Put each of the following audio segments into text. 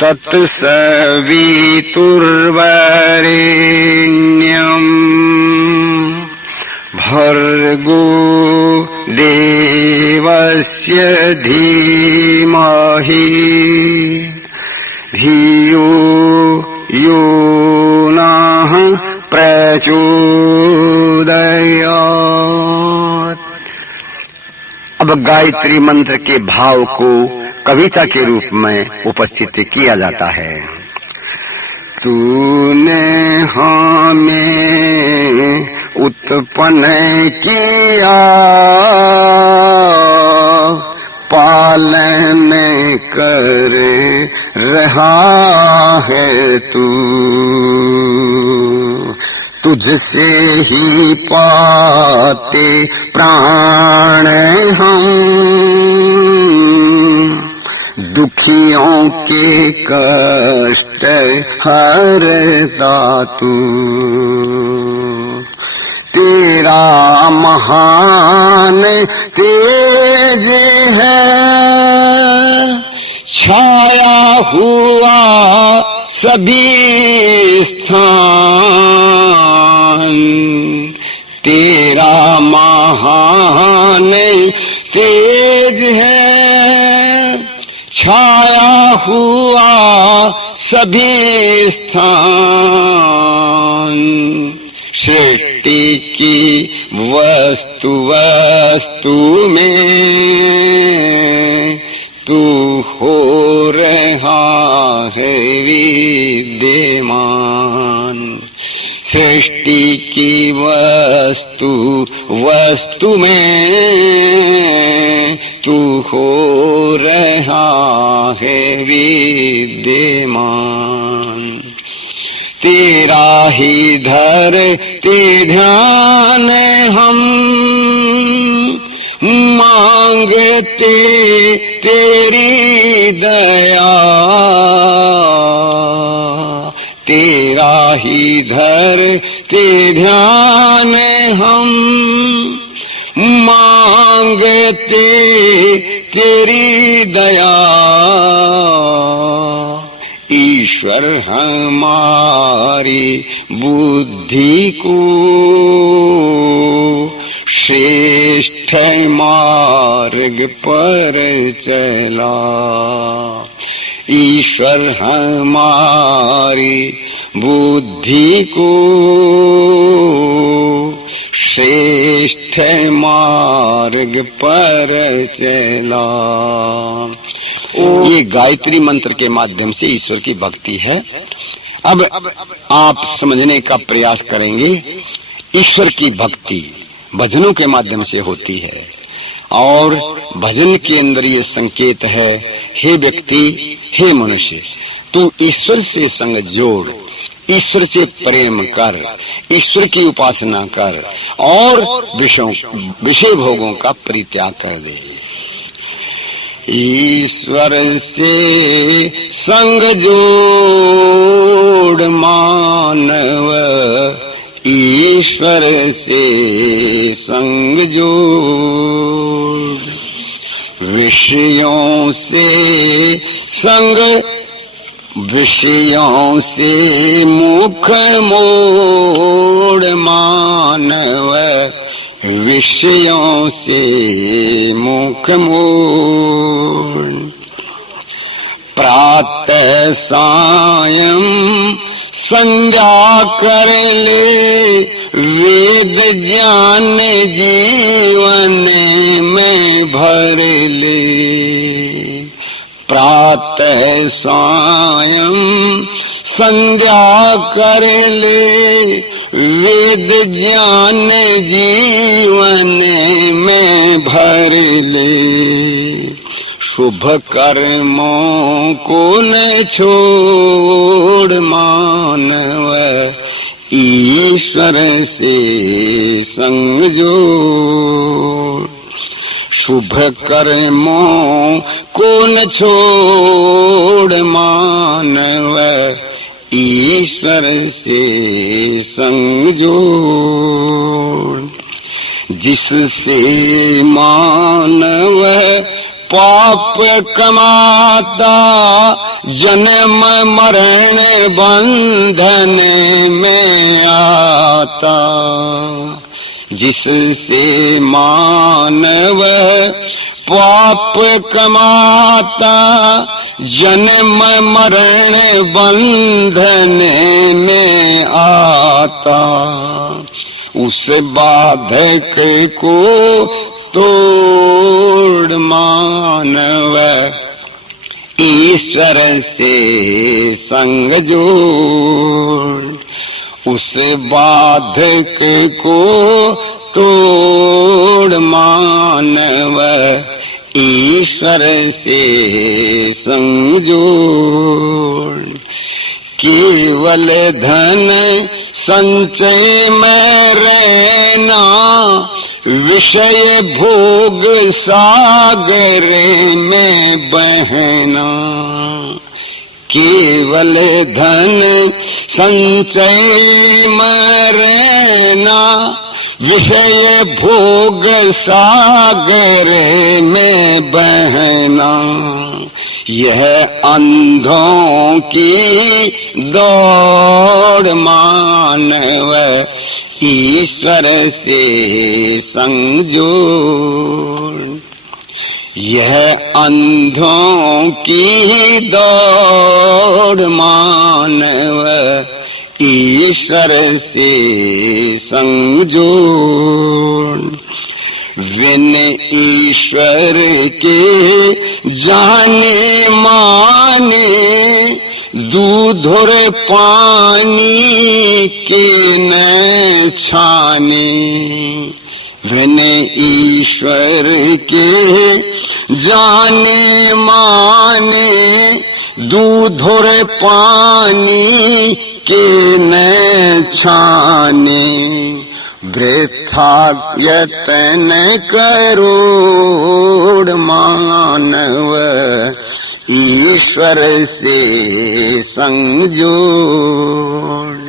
तत्सवितुर्वरेण्यम् भर्गो देवस्य धीमहि धियो यो नः प्रचोदयात्। अब गायत्री मंत्र के भाव को कविता के रूप में उपस्थित किया जाता है। तूने हमें उत्पन्न किया, पालन कर रहा है तू, तुझसे ही पाते प्राण हम, दुखियों के कष्ट हरता तू। तेरा महान तेज है, छाया हुआ सभी स्थान। तेरा महान तेज है, छाया हुआ सभी स्थान। सृष्टि की वस्तु वस्तु में तू हो रहा है विद्यमान। सृष्टि की वस्तु वस्तु में तू हो रहा है विद्यमान। तेरा ही धरते ध्यान हम, मांगते तेरी दया। तेरा ही धरते ध्यान हम, मांगते तेरी दया। ईश्वर हमारी बुद्धि को श्रेष्ठ मार्ग पर चला। ईश्वर हमारी बुद्धि को श्रेष्ठ मार्ग पर चला। ये गायत्री मंत्र के माध्यम से ईश्वर की भक्ति है। अब आप समझने का प्रयास करेंगे। ईश्वर की भक्ति भजनों के माध्यम से होती है और भजन के अंदर ये संकेत है, हे व्यक्ति, हे मनुष्य, तू ईश्वर से संग जोड़, ईश्वर से प्रेम कर, ईश्वर की उपासना कर और विषय भोगों का परित्याग कर दे। ईश्वर से संग जोड़ मानव, ईश्वर से संग जोड़। विषयों से संग, विषयों से मुख मोड़ मानव, विषयों से मुख मोड़। प्रातः सायं संध्या कर ले, वेद ज्ञान जीवन में भर ले। प्रातः सायं संध्या कर ले, वेद ज्ञान जीवन में भर ले। शुभ कर्मों को न छोड़ मानव, ईश्वर से संग जोड़। शुभ कर्मों को न छोड़ मानव, ईश्वर से संग जोड़। जिससे मानव पाप कमाता, जन्म मरण बंधन में आता। जिससे मानव पाप कमाता, जन्म मरण बंधन में आता। उस बाधक को तोड़ मानव ईश्वर से संग जोड़। उस बाधक को तोड़ मानव ईश्वर से संग जोड़। केवल धन संचय में रहना, विषय भोग सागर में बहना। केवल धन संचय में रहना, विषय भोग सागर में बहना। यह अंधों की दौड़ मानव ईश्वर से संग जोड़। यह अंधों की दौड़ मानव ईश्वर से संग जोड़। बिन ईश्वर के जाने माने, दूध और पानी के न छाने। बिन ईश्वर के जाने माने, दूध और पानी के न छाने। वृथा यतन करोड़ मानव ईश्वर से संग जोड़।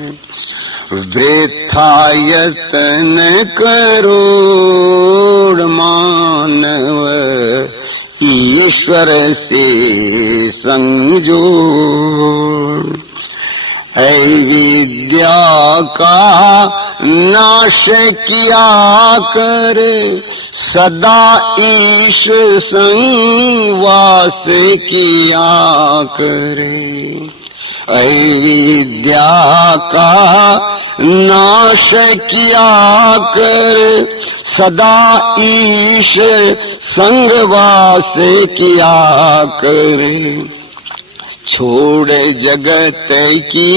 वृथा यतन करोड़ मानव ईश्वर से संग जोड़। अविद्या का नाश किया कर, सदा ईश संग वास किया करे। अविद्या का नाश किया कर, सदा ईश संग वास किया करे। छोड़ जगत की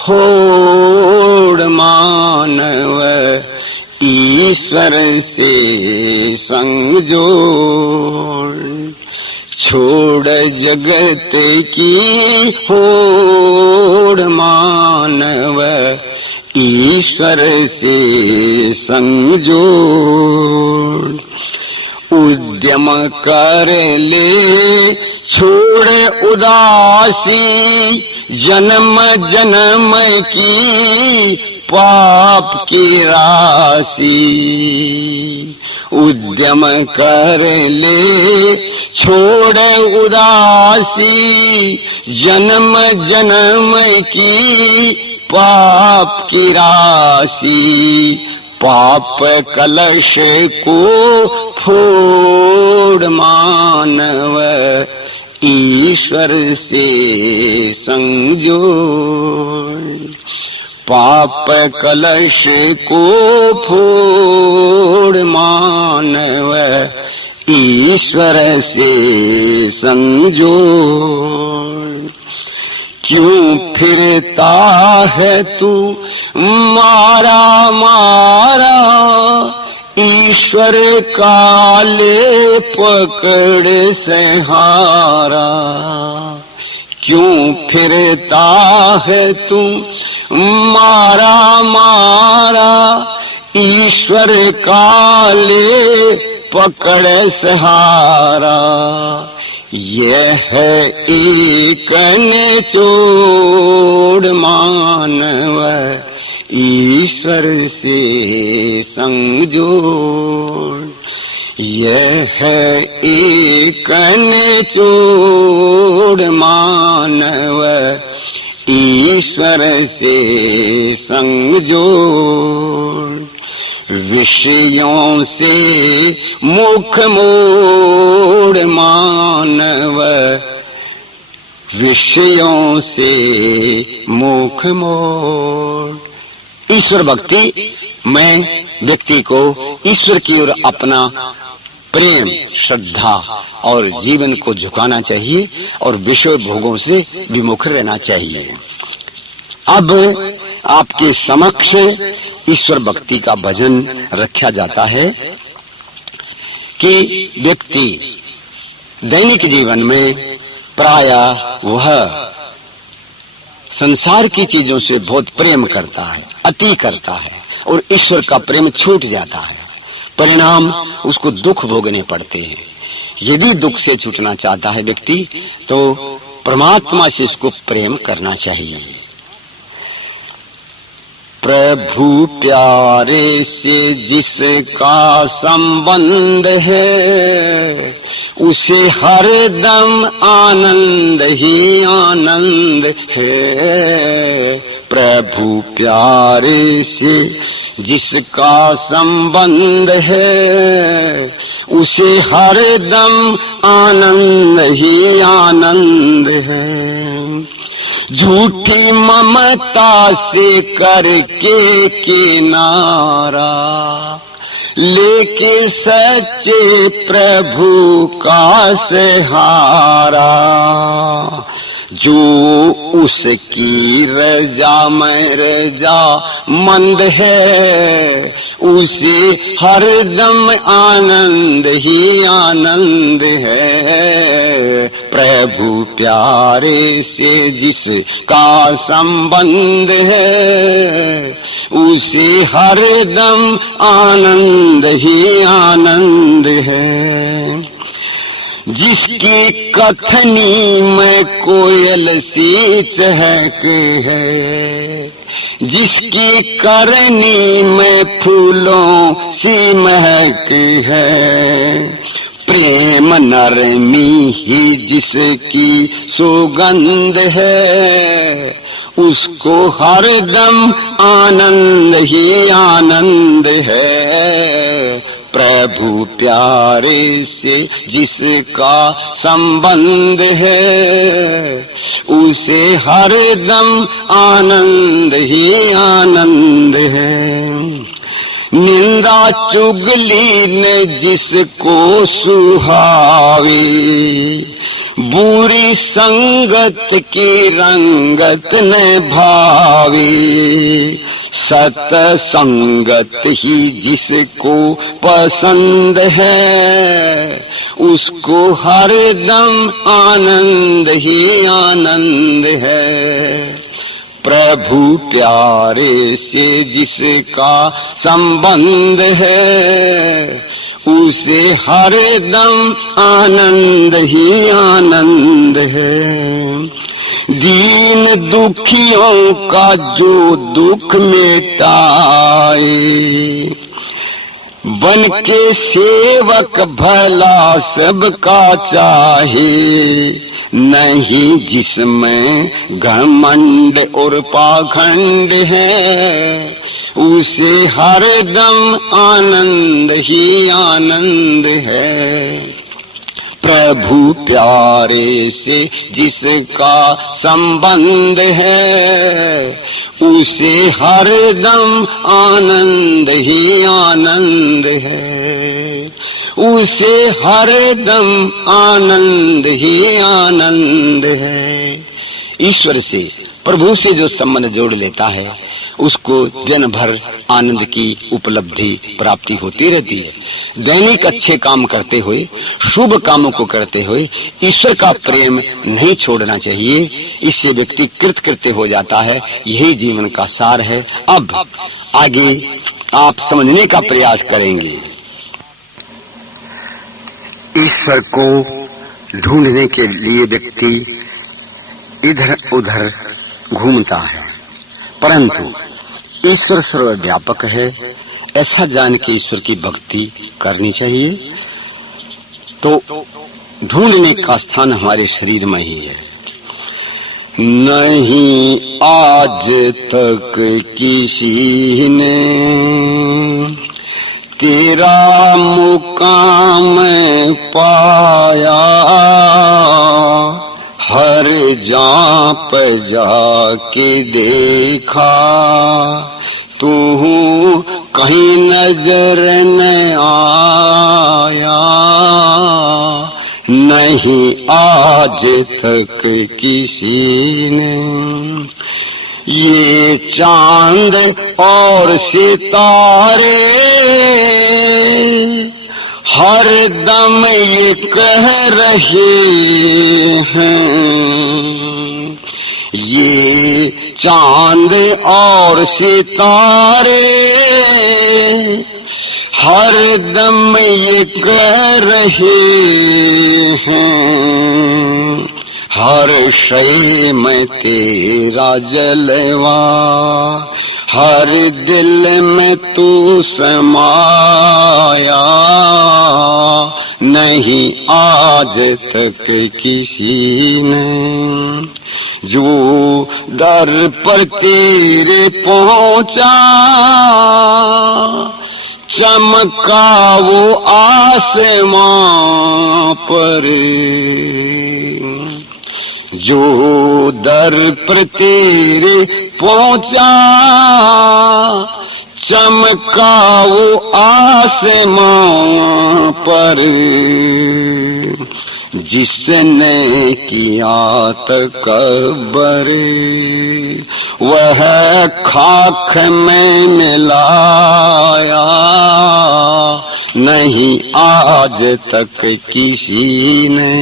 होड़ मानव ईश्वर से संग जोड़। छोड़ जगत की होड़ मानव ईश्वर से संग जोड़। उद्यम कर ले छोड़ उदासी, जन्म जन्म की पाप की राशि। उद्यम कर ले छोड़ उदासी, जन्म जन्म की पाप की राशि। पाप कलश को फोड़ मानव ईश्वर से संग जोड़। पाप कलश को फोड़ मानव ईश्वर से संग जोड़। क्यों फिरता है तू मारा मारा, ईश्वर काले पकड़ सहारा। क्यों फिरता है तू मारा मारा, ईश्वर काले पकड़ सहारा। यह है एक निचोड़ मानव ईश्वर से संग जोड़। यह है एक निचोड़ मानव ईश्वर से संग जोड़, विषयों से मुख मोड़ मानव, विषयों से मुख मोड़। ईश्वर भक्ति में व्यक्ति को ईश्वर की ओर अपना प्रेम, श्रद्धा और जीवन को झुकाना चाहिए और विषय भोगों से विमुख रहना चाहिए। अब आपके समक्ष ईश्वर भक्ति का भजन रखा जाता है कि व्यक्ति दैनिक जीवन में प्रायः वह संसार की चीजों से बहुत प्रेम करता है, अति करता है और ईश्वर का प्रेम छूट जाता है। परिणाम उसको दुख भोगने पड़ते हैं। यदि दुख से छूटना चाहता है व्यक्ति तो परमात्मा से इसको प्रेम करना चाहिए। प्रभु प्यारे से जिसका संबंध है उसे हरदम आनंद ही आनंद है। प्रभु प्यारे से जिसका संबंध है उसे हरदम आनंद ही आनंद है। झूठी ममता से करके किनारा लेके सच्चे प्रभु का सहारा, जो उसकी रजा में रजा मंद है उसे हरदम आनंद ही आनंद है। प्रभु प्यारे से जिसका संबंध है उसे हरदम आनंद ही आनंद है। जिसकी कथनी में कोयल सी चहक है, जिसकी करनी में फूलों सी महक है, प्रेम नरमी ही जिसकी सुगंध है उसको हरदम आनंद ही आनंद है। प्रभु प्यारे से जिसका संबंध है उसे हरदम आनंद ही आनंद है। निंदा चुगली ने जिसको सुहावे बुरी संगत की रंगत न भावे, सत संगत ही जिसको पसंद है उसको हरदम आनंद ही आनंद है। प्रभु प्यारे से जिसका संबंध है उसे हरदम आनंद ही आनंद है। दीन दुखियों का जो दुख मिटाए बन के सेवक भला सबका चाहे, नहीं जिसमें घमंड और पाखंड है उसे हरदम आनंद ही आनंद है। प्रभु प्यारे से जिसका संबंध है उसे हरदम आनंद ही आनंद है, उसे हरदम आनंद ही आनंद है। ईश्वर से, प्रभु से जो संबंध जोड़ लेता है उसको दिन भर आनंद की उपलब्धि प्राप्ति होती रहती है। दैनिक अच्छे काम करते हुए, शुभ कामों को करते हुए ईश्वर का प्रेम नहीं छोड़ना चाहिए। इससे व्यक्ति कृतकृत्य हो जाता है। यही जीवन का सार है। अब आगे आप समझने का प्रयास करेंगे। ईश्वर को ढूंढने के लिए व्यक्ति इधर उधर घूमता है, परंतु ईश्वर सर्वव्यापक है ऐसा जान के ईश्वर की भक्ति करनी चाहिए। तो ढूंढने का स्थान हमारे शरीर में ही है। नहीं आज तक किसी ने तेरा मुकाम पाया, हर जहाँ पे जाके देखा तू कहीं नजर न आया। नहीं आज तक किसी ने ये चांद और सितारे हर दम ये कह रहे हैं, ये चांद और सितारे हर दम ये कह रहे हैं, हर शय में तेरा जलवा, हर दिल में तू समाया। नहीं आज तक किसी ने जो दर पर तेरे पहुंचा, चमका वो आसमां पर। जो दर पर तेरे पहुंचा, चमका वो आसमां पर। जिसने किया तकब्बर वह खाक में मिलाया। नहीं आज तक किसी ने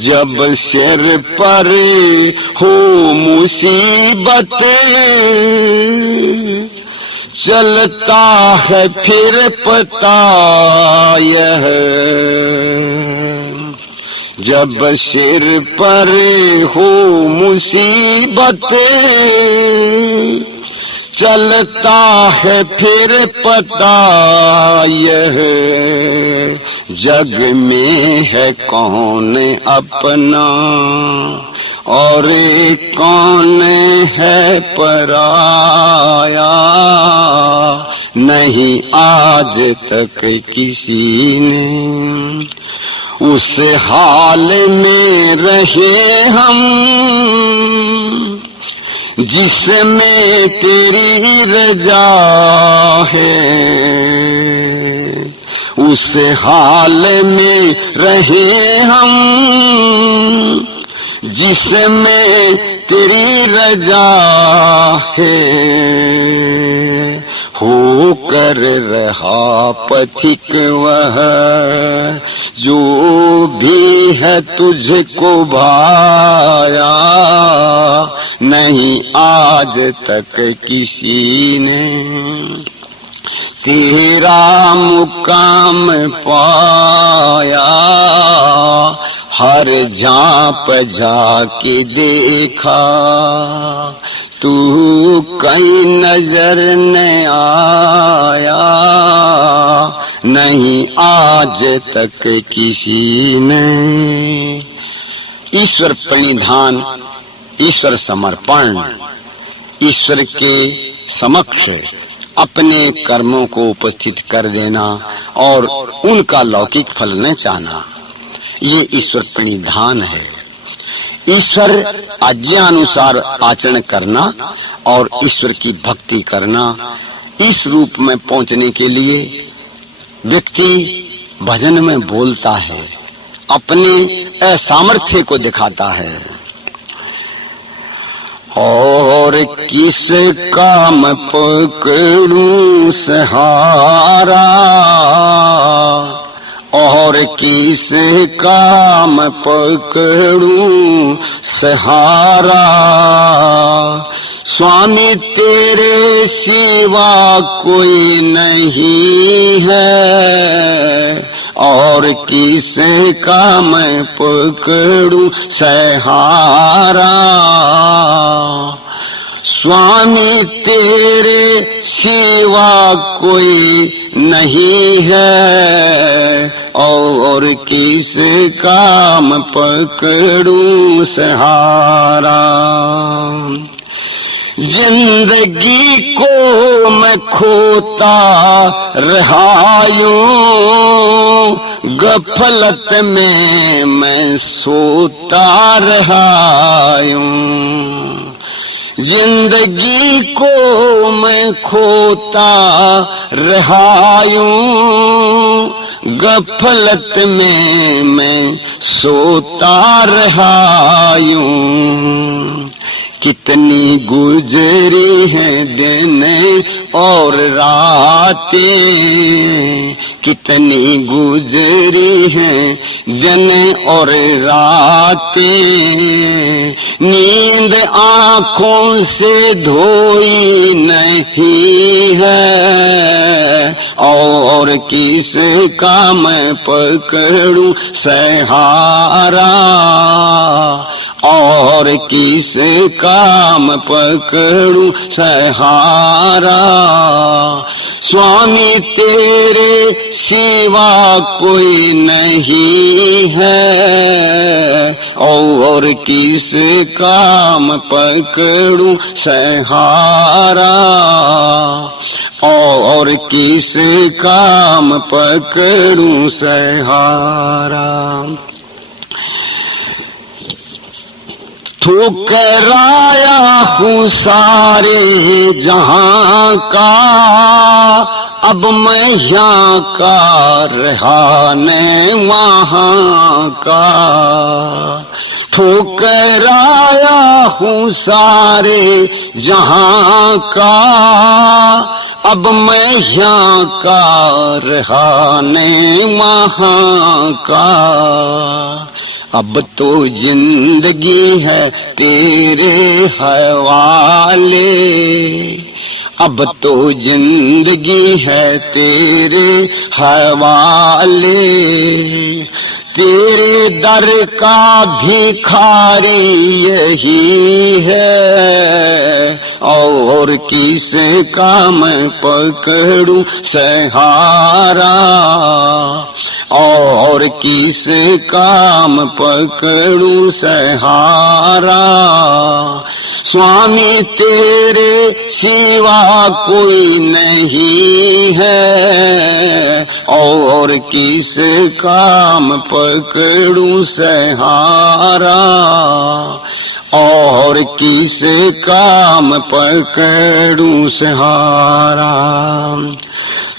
जब सिर पर हो मुसीबत, चलता है फिर पता यह। जब सिर पर हो मुसीबत, चलता है फिर पता यह। जग में है कौन अपना और कौन है पराया। नहीं आज तक किसी ने उस हाल में रहे हम, जिसमें तेरी रजा है। उस हाल में रहे हम, जिसमें तेरी रजा है। होकर रहा पथिक वह जो भी है तुझको भाया। नहीं आज तक किसी ने तेरा मुकाम पाया। हर झांप जाके देखा तू कहीं नजर न आया। नहीं आज तक किसी ने ईश्वर प्रणिधान, ईश्वर समर्पण, ईश्वर के समक्ष अपने कर्मों को उपस्थित कर देना और उनका लौकिक फल न चाहना, ये ईश्वर प्रणिधान है। ईश्वर आज्ञानुसार आचरण करना और ईश्वर की भक्ति करना, इस रूप में पहुंचने के लिए व्यक्ति भजन में बोलता है, अपने असामर्थ्य को दिखाता है। और किस काम पकड़ूं सहारा, और किस काम पकड़ूं सहारा। स्वामी तेरे सिवा कोई नहीं है, और किस काम पकड़ूं सहारा। स्वामी तेरे सिवा कोई नहीं है, और किस काम पकड़ूं सहारा। जिंदगी को मैं खोता रहा यूं, गफलत में मैं सोता रहा यूं। जिंदगी को मैं खोता रहा यूं, गफलत में मैं सोता रहा यूं। कितनी गुजरी हैं दिन और रातें, कितनी गुजरी हैं दिन और रातें। नींद आँखों से धोई नहीं है, और किस का मैं पकड़ूं सहारा, और किस काम पकड़ूं सहारा। स्वामी तेरे सिवा कोई नहीं है, और किस काम पकड़ूं सहारा, और किस काम पकड़ूं सहारा। ठुकराया हूँ सारे जहां का, अब मैं यहाँ का रहा न वहाँ का। ठुकराया हूँ सारे जहां का, अब मैं यहाँ का रहा न वहाँ का। अब तो जिंदगी है तेरे हवाले, अब तो जिंदगी है तेरे हवाले। तेरे दर का भिखारी यही है, और किस का मैं पकड़ूं सहारा, और किस काम पकड़ूं सहारा। स्वामी तेरे सिवा कोई नहीं है, और किस काम पकड़ूं सहारा, और किस काम पकड़ूं सहारा।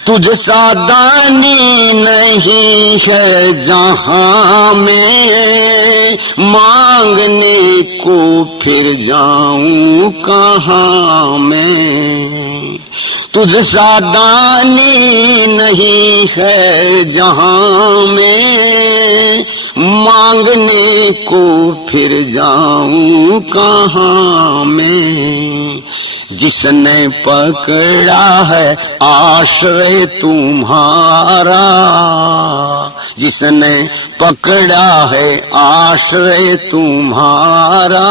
तुझ सा दानी नहीं है जहां में, मांगने को फिर जाऊं कहां मैं। तुझ सा दानी नहीं है जहां में, मांगने को फिर जाऊं कहां मैं। जिसने पकड़ा है आश्रय तुम्हारा, जिसने पकड़ा है आश्रय तुम्हारा,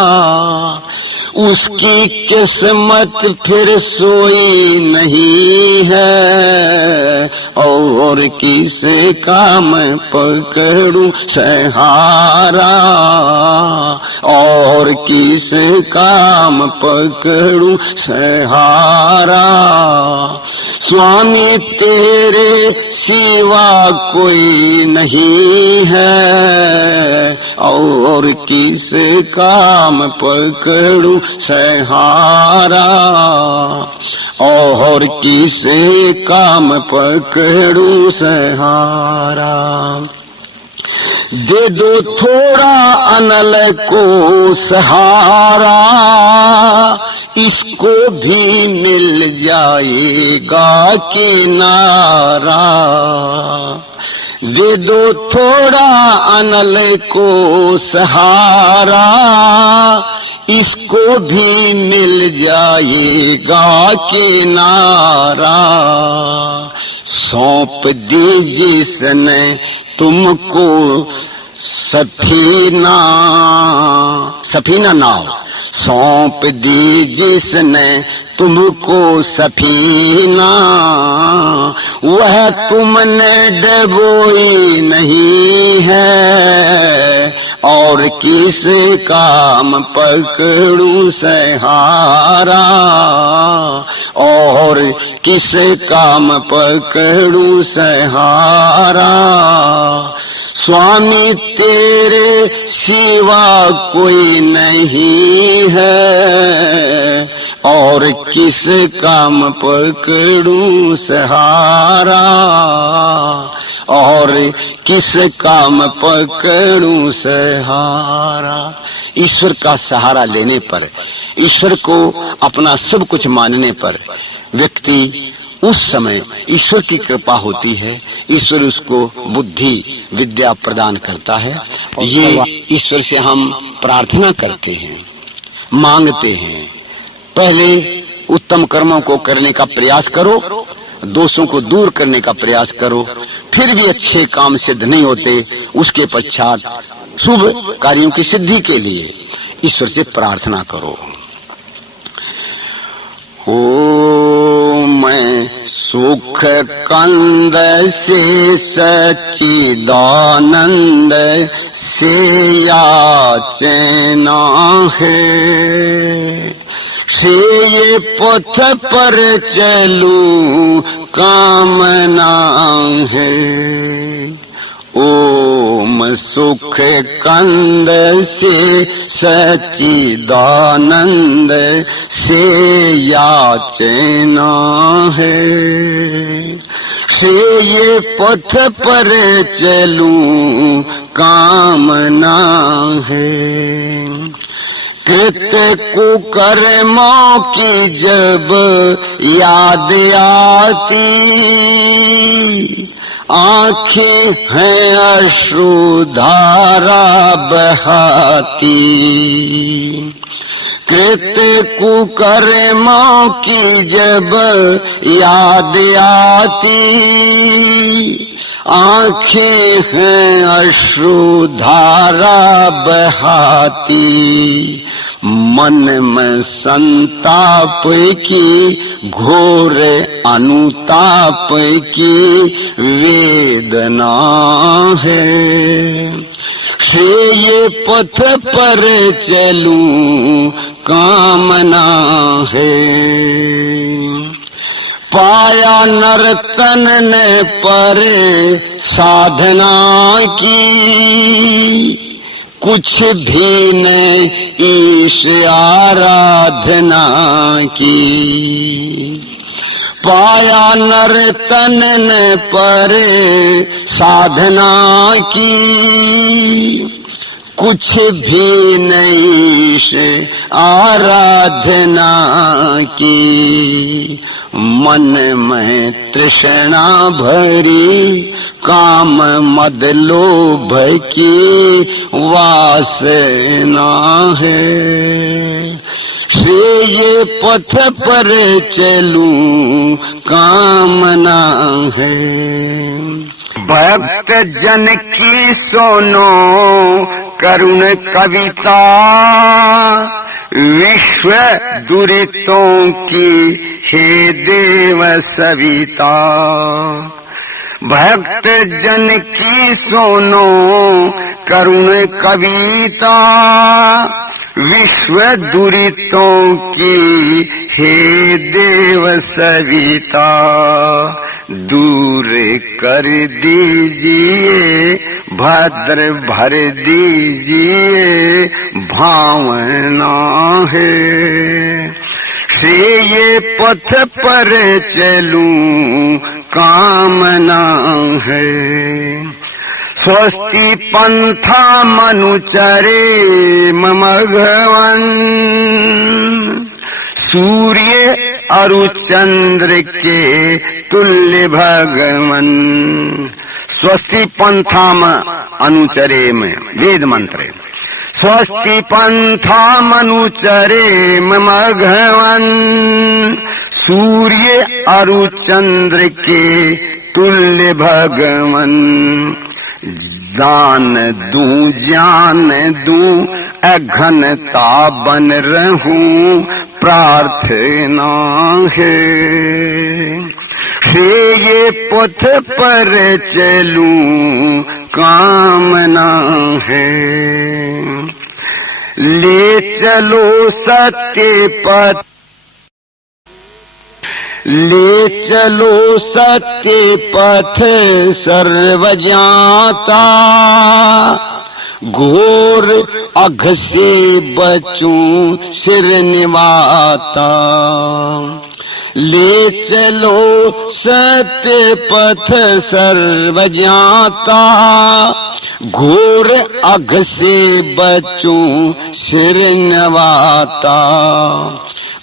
उसकी किस्मत फिर सोई नहीं है, और किस काम पकड़ूं सहारा, और किस काम पकड़ूं सहारा। स्वामी तेरे सिवा कोई नहीं है, और किस काम पकड़ूं सहारा, और किस काम पकड़ूं सहारा। दे दो थोड़ा अनल को सहारा, इसको भी मिल जाएगा किनारा। दे दो थोड़ा अनल को सहारा, इसको भी मिल जाएगा किनारा। सौंप दी जिसने तुमको सफीना, सफीना नाव, सौंप दी जिसने तुमको सफीना, वह तुमने डबोई नहीं है, और किस काम पकड़ूं सहारा, और किस काम पकड़ूं सहारा। स्वामी तेरे सिवा कोई नहीं है, और किस काम पकड़ूं सहारा, और किस काम पकड़ूं सहारा। ईश्वर का सहारा लेने पर, ईश्वर को अपना सब कुछ मानने पर व्यक्ति उस समय ईश्वर की कृपा होती है, ईश्वर उसको बुद्धि विद्या प्रदान करता है। ये ईश्वर से हम प्रार्थना करते हैं, मांगते हैं। पहले उत्तम कर्मों को करने का प्रयास करो, दोषों को दूर करने का प्रयास करो, फिर भी अच्छे काम सिद्ध नहीं होते, उसके पश्चात शुभ कार्यों की सिद्धि के लिए ईश्वर से प्रार्थना करो। ओ मैं सुख कंद से सच्चिदानंद से याचना है, से ये पथ पर चलूं कामना है। ओम सुख कंद से सच्चिदानंद से याचना है, से ये पथ पर चलूं कामना है। कृत्य कुकर्मों की जब याद आती, आँखें हैं अश्रुधारा बहाती। कृत्य कुकर्मों की जब याद आती, आँखें हैं अश्रुधारा बहाती। मन में संताप की घोर अनुताप की वेदना है, से ये पथ पर चलूं कामना है। पाया नर्तन ने पर साधना की, कुछ भी न ईश आराधना की। पाया नर्तन ने पर साधना की, कुछ भी नहीं से आराधना की। मन में तृष्णा भरी काम मद लोभ की वासना है, से ये पथ पर चलूं कामना है। भक्त जन की सोनो करुण कविता, विश्व दुरितों की हे देव सविता। भक्त जन की सोनो करुण कविता, विश्व दुरितों की हे देव सविता। दूर कर दीजिए भद्र भर दीजिए भावना है, से ये पथ पर चलूं कामना है। स्वस्ति पंथा मनुचरे ममघवन, सूर्य अरु चंद्र के तुल्य भगवन। स्वस्ति पंथा अनुचरे में वेद मंत्र। स्वस्ति पंथा मनुचरे ममघवन, सूर्य अरु चंद्र के तुल्य भगवन। दान दूं ज्ञान दूं अघनता बन रहूं प्रार्थना है। से ये पथ पर चलूं कामना है। ले चलो सत्य पथ, ले चलो सत्य पथ सर्व ज्ञाता। घोर अघ से बचूं सिर निवाता। ले चलो सत्य पथ सर्व ज्ञाता। घोर अघ से बचूं सिर निवाता।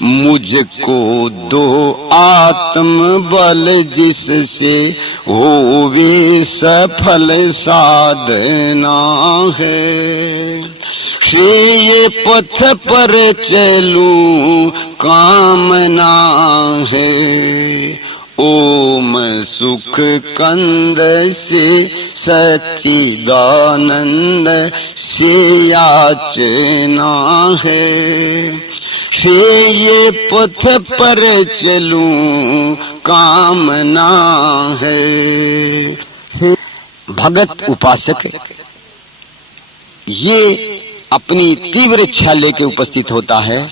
मुझको दो आत्म बल जिससे होवे सफल साधना है। श्रेय पथ पर चलूं कामना है। ओम सुख कंद से सच्चिदानंद से याचना है। ये पथ पर चलूं कामना है। भगत उपासक ये अपनी तीव्र इच्छा लेके उपस्थित होता है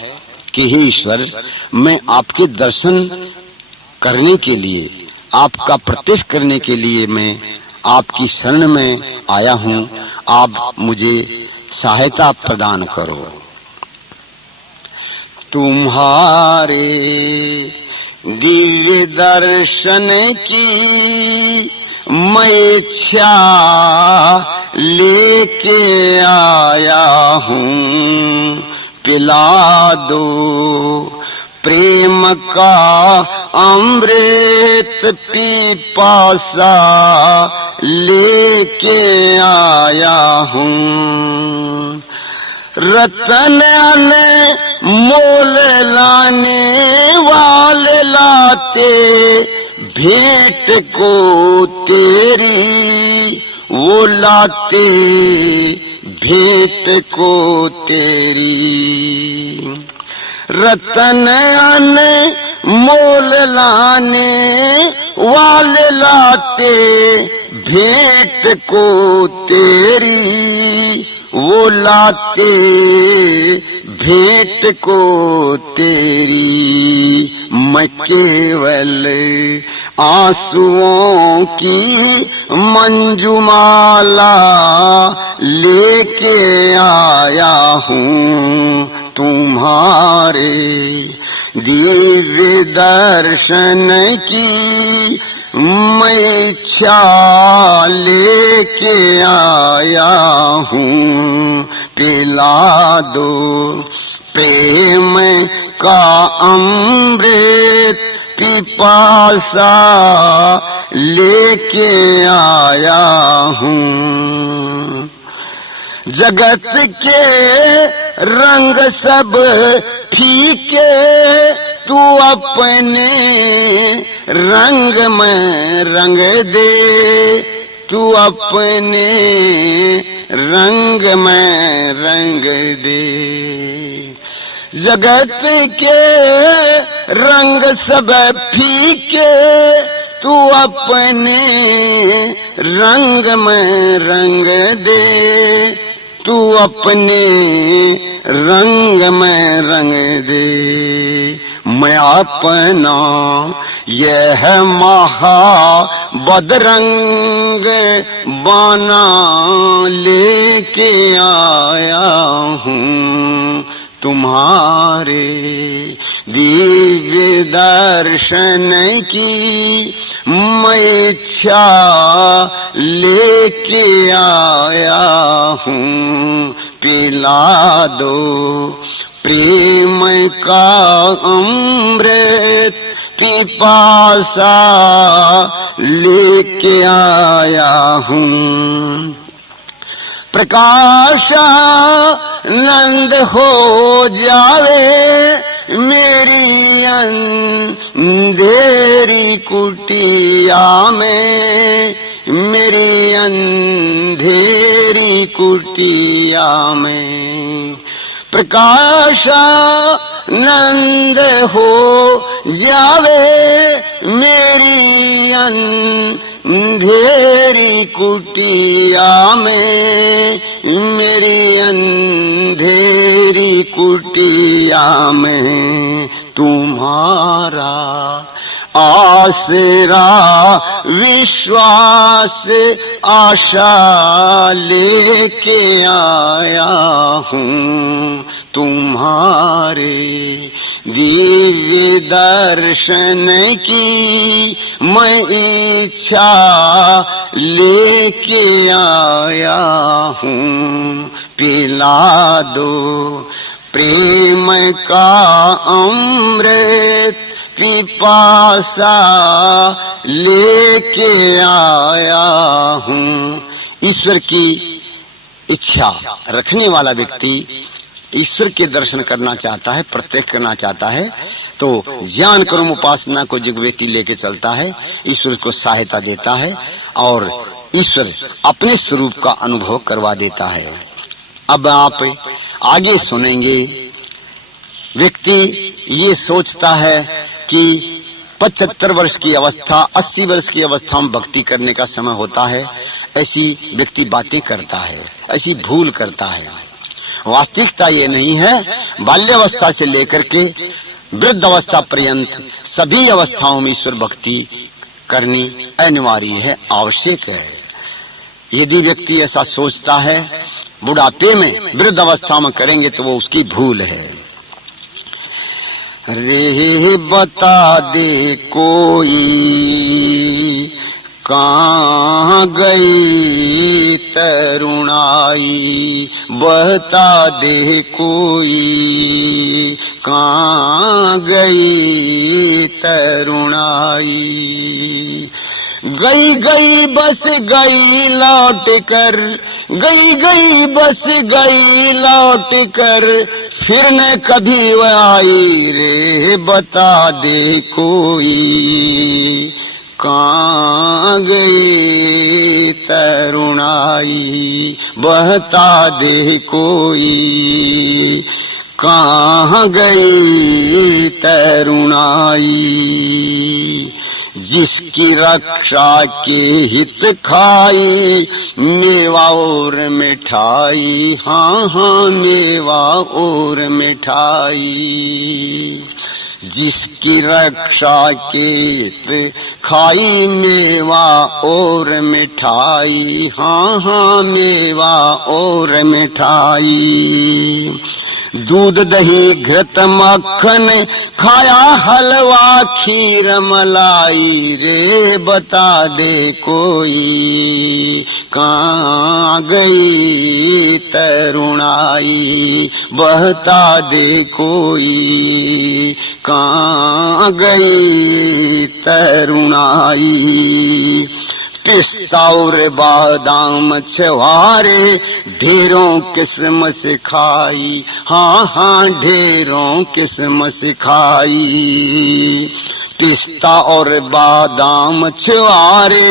कि हे ईश्वर, मैं आपके दर्शन करने के लिए, आपका प्रत्यक्ष करने के लिए मैं आपकी शरण में आया हूँ। आप मुझे सहायता प्रदान करो। तुम्हारे दिव्य दर्शन की मैं इच्छा लेके आया हूँ। पिला दो प्रेम का अमृत पिपासा लेके आया हूँ। रतन मोल लाने वाले लाते भेंट को तेरी, वो लाते भेंट को तेरी। रतन मोल लाने वाले लाते भेंट को तेरी, वो लाते भेंट को तेरी। मैं केवल आंसुओं की मंजुमाला लेके आया हूँ। तुम्हारे दिव्य दर्शन की मैं इच्छा लेके आया हूँ। पिला दो प्रेम का अमृत पिपासा लेके आया हूँ। जगत के रंग सब फीके, तू अपने रंग में रंग दे। तू अपने रंग में रंग दे। जगत के रंग सब फीके, तू अपने रंग में रंग दे। तू अपने रंग में रंग दे। मैं अपना यह महा बदरंग बाना लेके आया हूँ। तुम्हारे दिव्य दर्शन की मैं इच्छा लेके आया हूँ। पिला दो प्रेम का अमृत पिपासा लेके आया हूँ। प्रकाशानंद हो जावे मेरी अंधेरी कुटिया में, मेरी अंधेरी कुटिया में। प्रकाशानंद हो जावे मेरी अंधेरी कुटिया में, मेरी अंधेरी कुटिया में तुम्हारा आसरा विश्वास आशा लेके आया हूँ, तुम्हारे दिव्य दर्शन की मैं इच्छा लेके आया हूँ। पिला दो प्रेम का अमृत पिपासा लेके आया हूँ। ईश्वर की इच्छा रखने वाला व्यक्ति ईश्वर के दर्शन करना चाहता है, प्रत्यक्ष करना चाहता है, तो ज्ञान कर्म उपासना को जिग्वेती लेके चलता है, ईश्वर को सहायता देता है और ईश्वर अपने स्वरूप का अनुभव करवा देता है। अब आप आगे सुनेंगे, व्यक्ति ये सोचता है कि 75 वर्ष की अवस्था, 80 वर्ष की अवस्था में भक्ति करने का समय होता है, ऐसी व्यक्ति बातें करता है, ऐसी भूल करता है। वास्तविकता ये नहीं है। बाल्यावस्था से लेकर के वृद्ध अवस्था पर्यंत सभी अवस्थाओं में ईश्वर भक्ति करनी अनिवार्य है, आवश्यक है। यदि व्यक्ति ऐसा सोचता है बुढ़ापे में, वृद्ध अवस्था में करेंगे तो वो उसकी भूल है। रे बता दे कोई कहाँ गई तरुणाई, बता दे कोई कहाँ गई तरुणाई। गई गई बस गई लौट कर, गई गई बस गई लौट कर, फिर न कभी वह आई। रे बता दे कोई कहाँ गई तरुणाई, बता दे कोई कहाँ गई तरुणाई। जिसकी रक्षा के हित खाई मेवा और मिठाई, हाँ हाँ मेवा और मिठाई। जिसकी रक्षा के हित खाई मेवा और मिठाई, हाँ हाँ मेवा और मिठाई। दूध दही घृत मक्खन खाया हलवा खीर मलाई। रे बता दे कोई कहाँ गई तरुणाई, बता दे कोई कहाँ गई तरुणाई। पिस्ता और बादाम छुहारे ढेरों किस्म से खाई, हाँ हाँ ढेरों किस्म से खाई। पिस्ता और बादाम छुहारे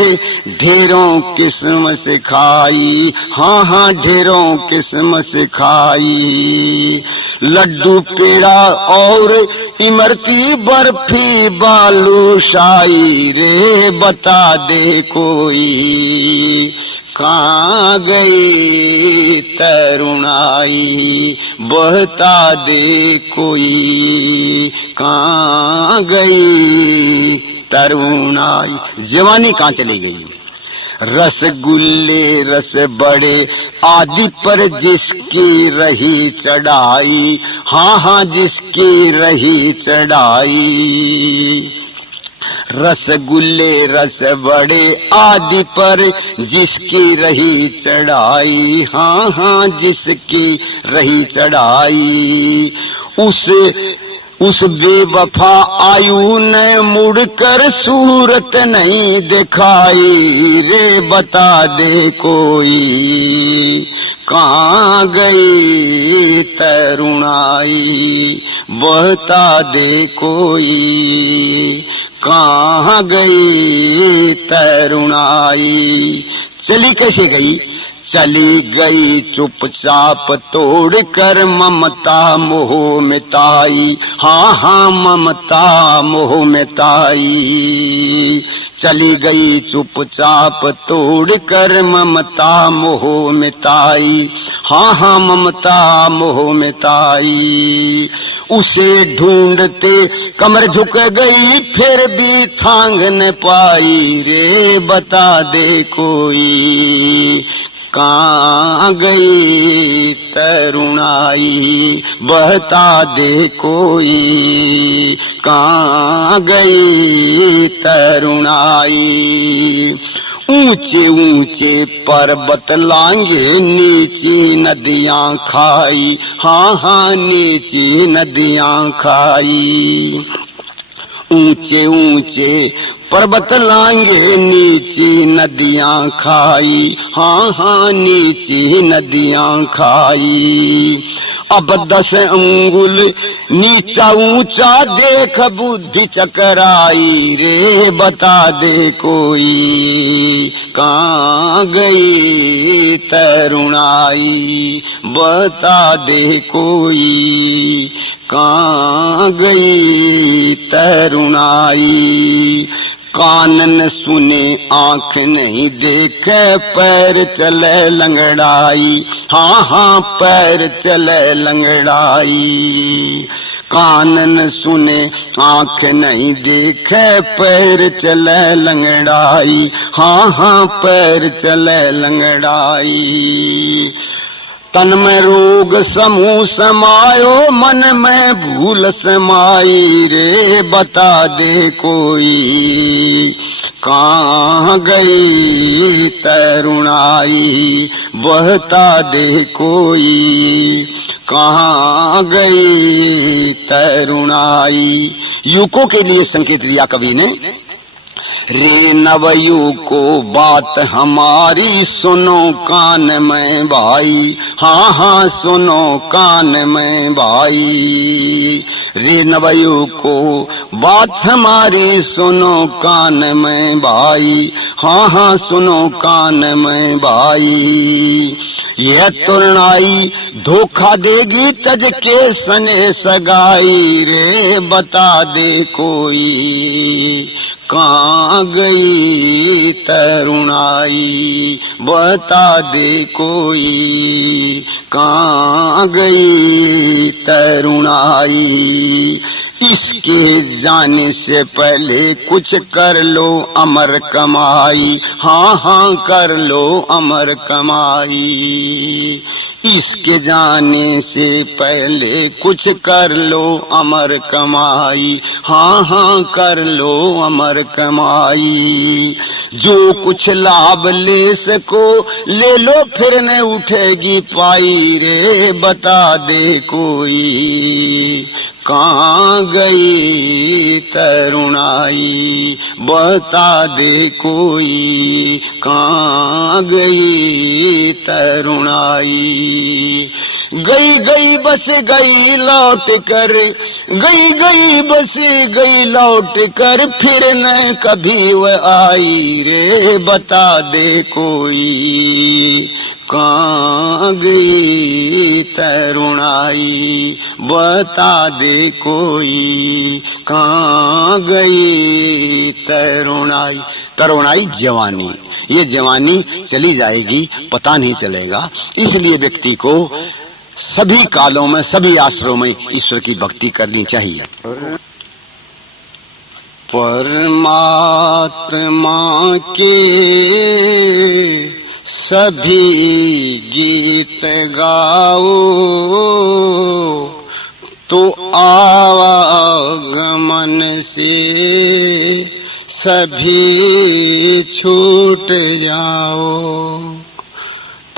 ढेरों किस्म से खाई, हाँ हाँ ढेरों किस्म से खाई। लड्डू पेड़ा और इमरती बर्फी बालूशाही। रे बता दे कोई कहाँ गई तरुणाई, बता दे कोई कहाँ गई तरुणाई। जवानी कहाँ चली गई। रसगुल्ले रस बड़े आदि पर जिसकी रही चढ़ाई, हाँ हाँ जिसकी रही चढ़ाई। रसगुल्ले रस बड़े आदि पर जिसकी रही चढ़ाई, हाँ हाँ जिसकी रही चढ़ाई। उस बेवफा आयु ने मुड़कर सूरत नहीं दिखाई। रे बता दे कोई कहाँ गई तरुणाई, बता दे कोई कहाँ गई तरुणाई। चली कैसे गई। चली गई चुपचाप तोड़ कर ममता मोह मिटाई, हाँ हाँ ममता मोह मिटाई। चली गई चुपचाप तोड़ कर ममता मोह मिटाई, हाँ हाँ ममता मोह मिटाई। उसे ढूंढते कमर झुक गई फिर भी थांग न पाई रे, बता दे कोई कहाँ गई तरुणाई, बता दे कोई कहाँ गई तरुणाई। ऊंचे ऊंचे पर्वत लांगे नीची नदियां खाई, हाँ हाँ नीची नदियां खाई। ऊंचे ऊंचे पर्वत लांगे नीची नदियां खाई, हाँ हाँ नीची नदियां खाई। अब 10 अंगुल नीचा ऊंचा देख बुद्धि चकराई रे, बता दे कोई कहाँ गई तरुणाई, बता दे कोई कहाँ गई तरुणाई। कानन सुने आँख नहीं देखे पैर चले लंगड़ाई, हाँ हाँ पैर चले लंगड़ाई। कानन सुने आँख नहीं देखे पैर चले लंगड़ाई, हाँ हाँ पैर चले लंगड़ाई। तन में रोग समूह समायो मन में भूल समाई रे, बता दे कोई कहाँ गई तरुणाई, बता दे कोई कहाँ गई तरुणाई। युवकों के लिए संकेत दिया कवि ने, रे नवयु को बात हमारी सुनो कान में भाई, हाँ हाँ सुनो कान में भाई। रे नवयु को बात हमारी सुनो कान में भाई, हाँ हाँ सुनो कान में भाई। यह तुरनाई धोखा देगी तज के सने सगाई रे, बता दे कोई कहाँ गई तरुणाई, बता दे कोई कहाँ गई तरुणाई। इसके जाने से पहले कुछ कर लो अमर कमाई, हाँ हाँ कर लो अमर कमाई। इसके जाने से पहले कुछ कर लो अमर कमाई, हाँ हाँ कर लो अमर कमाई। जो कुछ लाभ ले सको ले लो फिर न उठेगी पाई रे, बता दे कोई कहाँ गई तरुणाई, बता दे कोई कहाँ गई तरुणाई। गई गई बस गई लौट कर, गई गई बस गई लौट कर फिर न कभी वह आई रे, बता दे कोई कहाँ गई तरुणाई, बता दे कोई कहाँ गई तरुणाई। तरुणाई जवानी, ये जवानी चली जाएगी पता नहीं चलेगा, इसलिए व्यक्ति को सभी कालों में सभी आश्रमों में ईश्वर की भक्ति करनी चाहिए। परमात्मा के सभी गीत गाओ तो आवागमन से सभी छूट जाओ।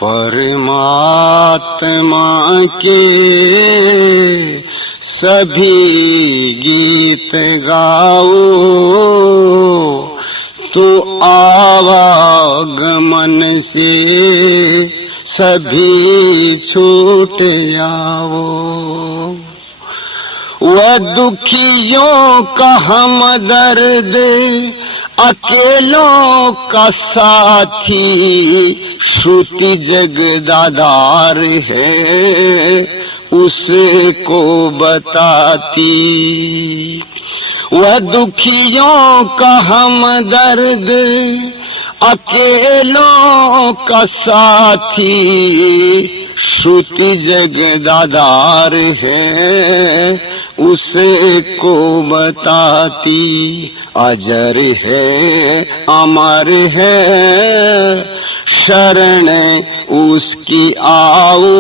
परमात्मा के सभी गीत गाओ तो आवागमन से सभी छूट जाओ। वह दुखियों का हमदर्द, अकेलों का साथी, श्रुति जगदाधार है उसको बताती। वह दुखियों का हमदर्द, अकेलों का साथी, श्रुति जगदाधार है उसको बताती। अजर है अमर है शरण उसकी आओ,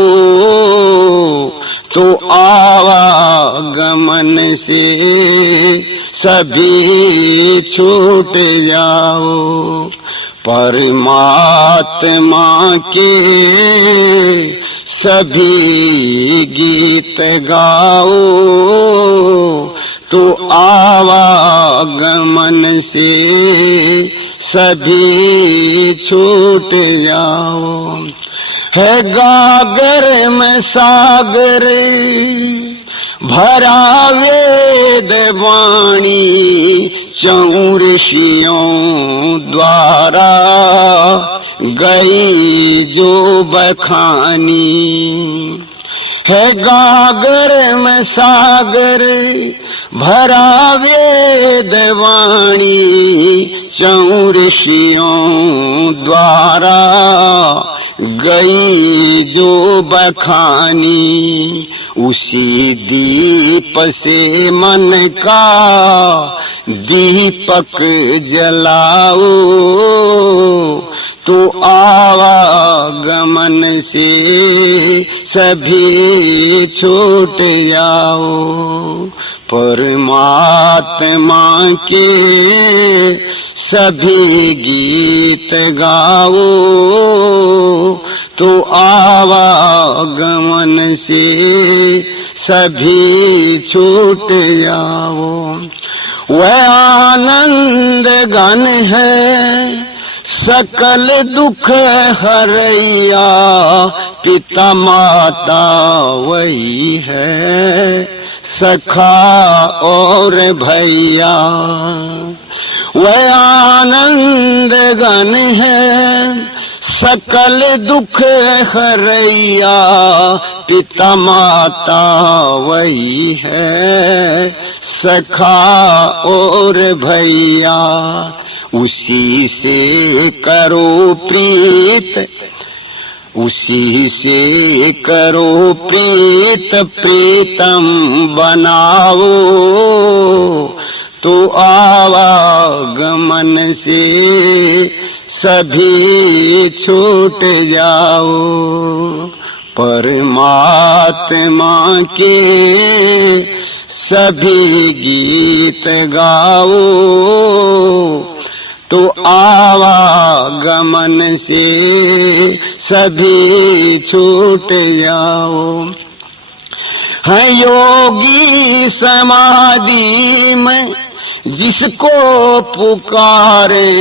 तो आवागमन से सभी छूट जाओ। परमात्मा के सभी गीत गाओ, तो आवागमन से सभी छूट जाओ। है गागर में सागर भरा वेद वाणी, चौं ऋषियों द्वारा गई जो बखानी। है गागर में सागर भरा वेद वाणी, चौं ऋषियों द्वारा गई जो बखानी। उसी दीप से मन का दीपक जलाओ, तो आवागमन से सभी छूट जाओ। परमात्मा के सभी गीत गाओ, तो आवागमन से सभी छूट जाओ। वह आनंद घन है सकल दुख हरैया, पिता माता वही है सखा और भैया। वह आनंद घन है सकल दुख हरैया, पिता माता वही है सखा और भैया। उसी से करो प्रीत, उसी से करो प्रीत, प्रीतम बनाओ, तो आवागमन से सभी छूट जाओ। परमात्मा के सभी गीत गाओ, तो आवागमन से सभी छूट जाओ। है योगी समाधि में जिसको पुकारे,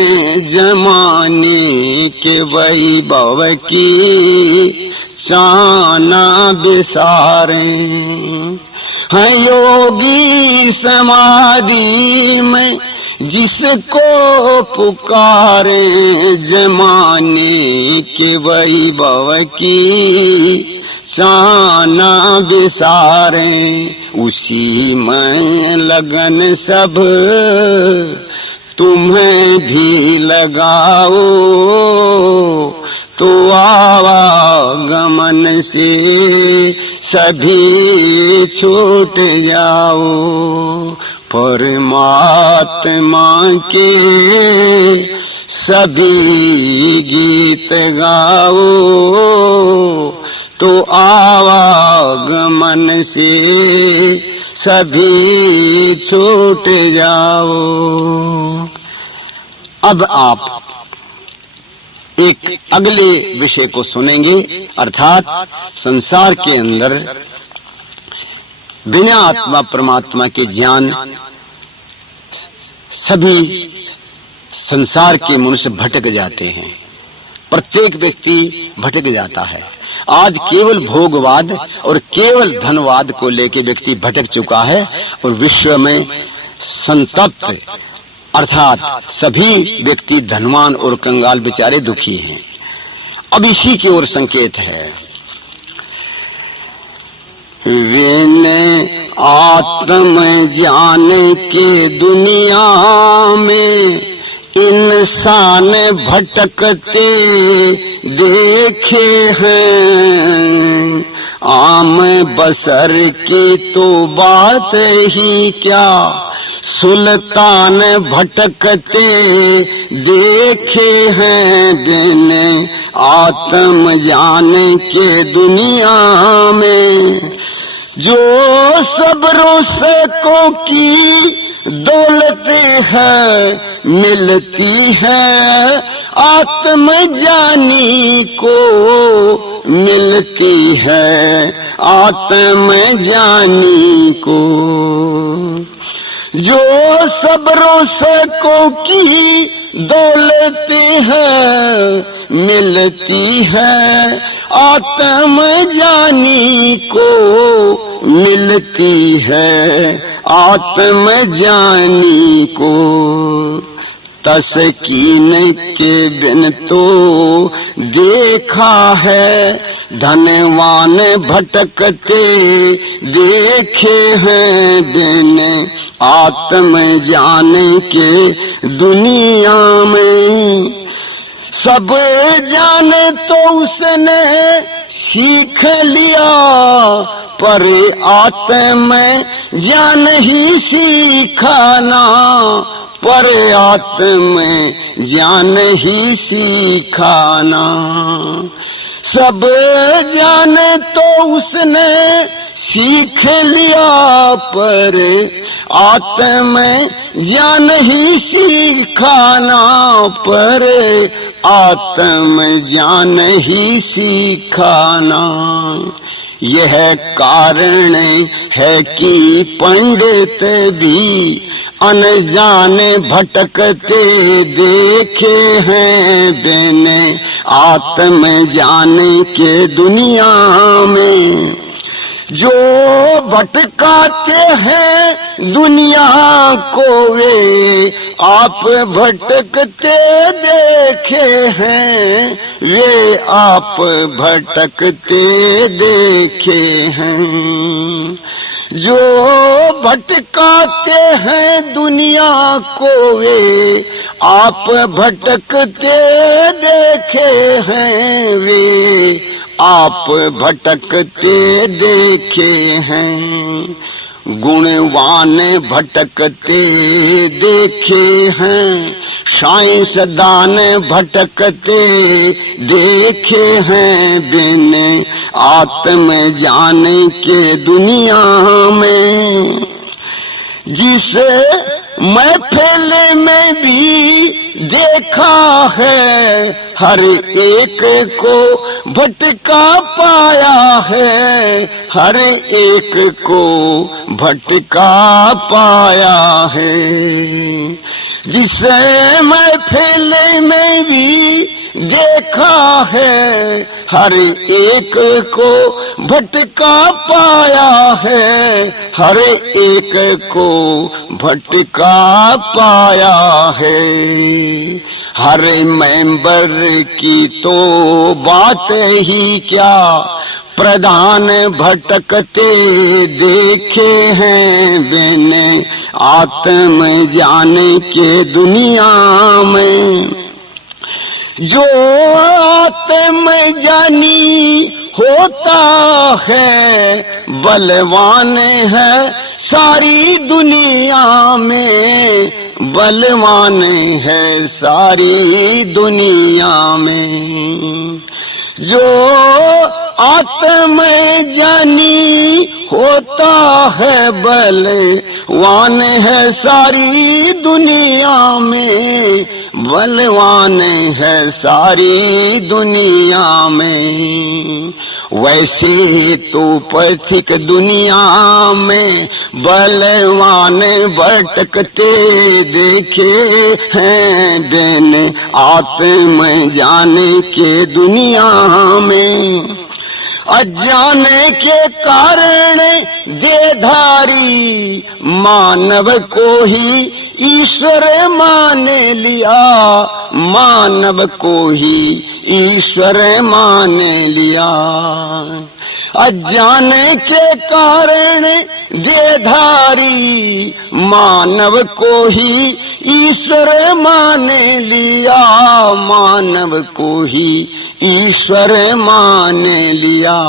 जमाने के वैभव की चाना बिसारे। है योगी समाधि में जिसको पुकारे, जमाने के वैभव की चाना बिसारे। उसी में लगन सब तुम्हें भी लगाओ, तो आवागमन से सभी छूट जाओ। परमात्मा के सभी गीत गाओ, तो आवागमन से सभी छूट जाओ। अब आप एक अगले विषय को सुनेंगे, अर्थात संसार के अंदर बिना आत्मा परमात्मा के ज्ञान सभी संसार के मनुष्य भटक जाते हैं। प्रत्येक व्यक्ति भटक जाता है। आज केवल भोगवाद और केवल धनवाद को लेकर व्यक्ति भटक चुका है और विश्व में संतप्त, अर्थात सभी व्यक्ति धनवान और कंगाल बेचारे दुखी हैं। अब इसी की ओर संकेत है। वेने आत्म ज्ञान के दुनिया में इंसान भटकते देखे हैं। आम बसर की तो बात ही क्या, सुल्तान भटकते देखे हैं। बिन आत्म ज्ञान के दुनिया में जो सब्रों से को की दौलत है मिलती है, आत्मज्ञानी को मिलती है, आत्मज्ञानी को। जो सब्रों से को की दौलत है मिलती है, आत्मज्ञानी को मिलती है, आत्मज्ञानी को। तस्कीन के बिन तो देखा है, धनवान भटकते देखे हैं। बिन आत्म जाने के दुनिया में सब जाने तो उसने सीख लिया, पर आत्म ज्ञान ही सीखाना, पर आत्म ज्ञान ही सीखाना। सब ज्ञान तो उसने सीख लिया, पर आत्म ज्ञान ही सीखाना, पर आत्म ज्ञान ही सीखाना। यह कारण है कि पंडित भी अनजान भटकते देखे हैं। बिन आत्म जाने के दुनिया में जो भटकाते हैं दुनिया को, वे आप भटकते देखे हैं, वे आप भटकते देखे हैं। जो भटकाते हैं दुनिया को, वे आप भटकते देखे हैं, वे आप भटकते देखे हैं। गुणवान भटकते देखे हैं, साइंसदान भटकते देखे हैं। बिन आत्म जाने के दुनिया में जिसे महफिल में भी देखा है, हर एक को भटका पाया है, हर एक को भटका पाया है। जिसे महफिल में भी देखा है, हर एक को भटका पाया है, हर एक को भटका पाया है। हर मेंबर की तो बात ही क्या, प्रधान भटकते देखे हैं। बिन आत्म जाने के दुनिया में जो आत्म जानी होता है, बलवान है सारी दुनिया में, बलवान है सारी दुनिया में। जो आत्म जानी होता है, बलवान है सारी दुनिया में, बलवान है सारी दुनिया में, वैसे तो पथिक दुनिया में बलवान भटकते देखे हैं बिन आत्म जाने के दुनिया में। अजाने के कारण देधारी मानव को ही ईश्वर मान लिया, मानव को ही ईश्वर मान लिया। अजाने के कारण देधारी मानव को ही ईश्वर मान लिया, मानव को ही ईश्वर मान लिया।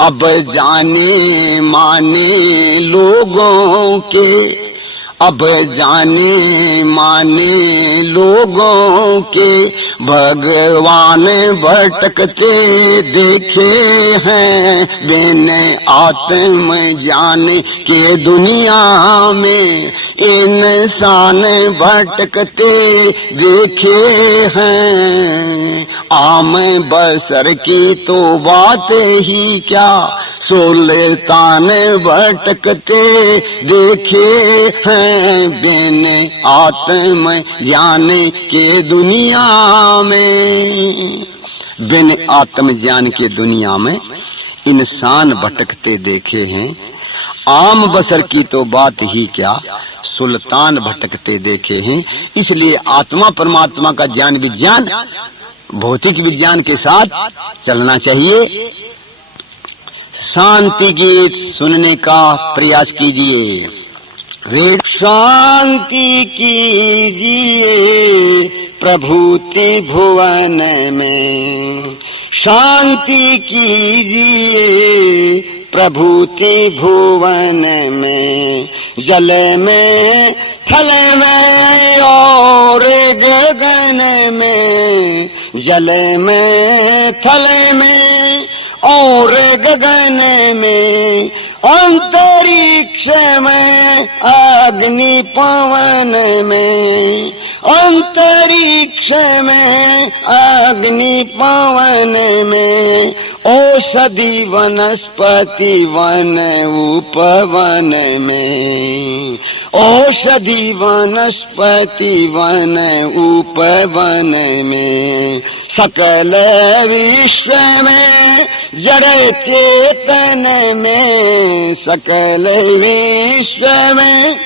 अब जाने माने लोगों के, अब जाने माने लोगों के भगवान भटकते देखे हैं बिन आत्म जाने के दुनिया में। इंसान भटकते देखे हैं, आम बसर की तो बात ही क्या, सुल्तान भटकते देखे हैं बिन आत्म जाने के दुनिया में। बिन आत्म ज्ञान के दुनिया में इंसान भटकते देखे हैं, आम बसर की तो बात ही क्या, सुल्तान भटकते देखे हैं। इसलिए आत्मा परमात्मा का ज्ञान विज्ञान भौतिक विज्ञान के साथ चलना चाहिए। शांति गीत सुनने का प्रयास कीजिए। शांति कीजिए प्रभुति भुवन में, शांति कीजिए प्रभुति भुवन में। जल में थल में और गगन में, जल में थल में और गगन में, अंतरिक्ष में अग्नि पवन में, अंतरिक्ष में अग्नि पवन में। औषधि वनस्पति वन उपवन में, औषधि वनस्पति वन उपवन में। सकल विश्व में जड़ चेतन में, सकल विश्व में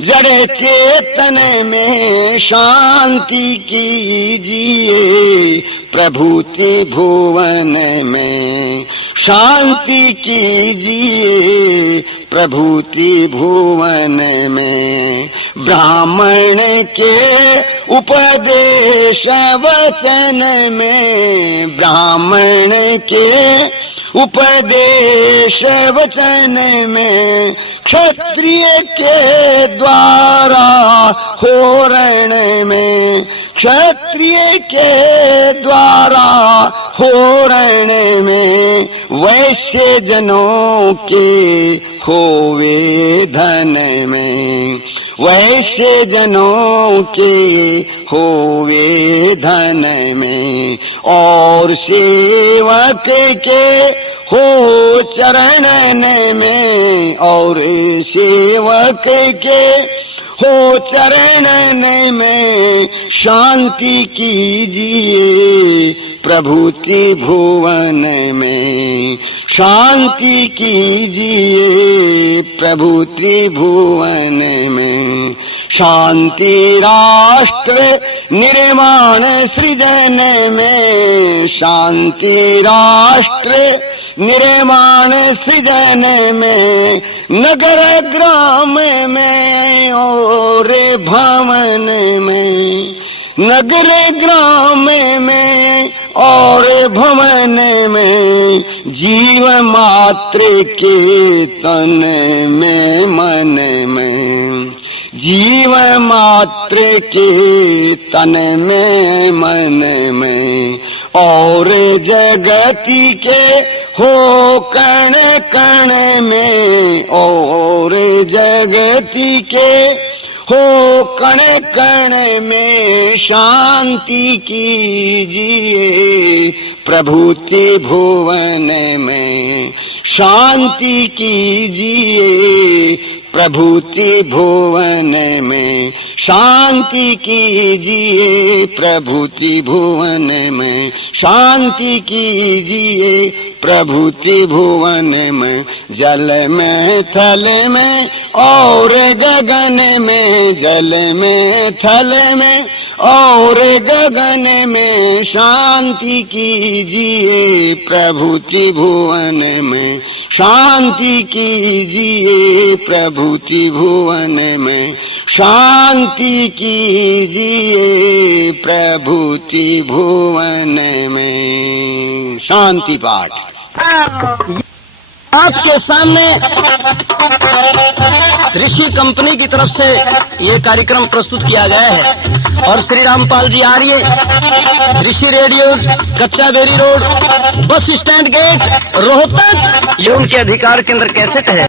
जड़ चेतन में। शांति कीजिए प्रभुति भुवन में, शांति कीजिए प्रभुति भुवन में। ब्राह्मण के उपदेश वचन में, ब्राह्मण के उपदेश वचन में। क्षत्रिय के द्वारा होरण में, क्षत्रिय के द्वारा होरण में। वैश्य जनों के होवे धन में, वैश्य जनों के होवे धन में। और सेवक के हो चरणन में, और सेवक के हो चरणन में। शांति कीजिए प्रभुति भुवन में, शांति कीजिए प्रभुति भुवन में। शांति राष्ट्र निर्माण सृजन में, शांति राष्ट्र निर्माण सृजन में। नगर ग्राम में और भवन में, नगर ग्राम में और भवन में। जीव मात्र के तन में मन में, जीव मात्र के तन में मन में। और जगति के हो कण कण में, और जगति के हो कण कण में शांति कीजिए, प्रभु त्रिभुवन में शांति कीजिए, प्रभु त्रिभुवन में शांति कीजिए, प्रभु त्रिभुवन में शांति कीजिए, प्रभु त्रिभुवन में। जल में थल में और गगन में, जल में थल में और गगन में शांति कीजिए, प्रभु त्रिभुवन में शांति कीजिए, प्रभु त्रिभुवन में शांति कीजिए, प्रभु त्रिभुवन में। शांति पाठ। आपके सामने ऋषि कंपनी की तरफ से ये कार्यक्रम प्रस्तुत किया गया है और Shri Rampal ji Arya, Rishi radios, Kachcha Beri road, bus stand gate, Rohtak, ये उनके अधिकार केंद्र कैसेट है।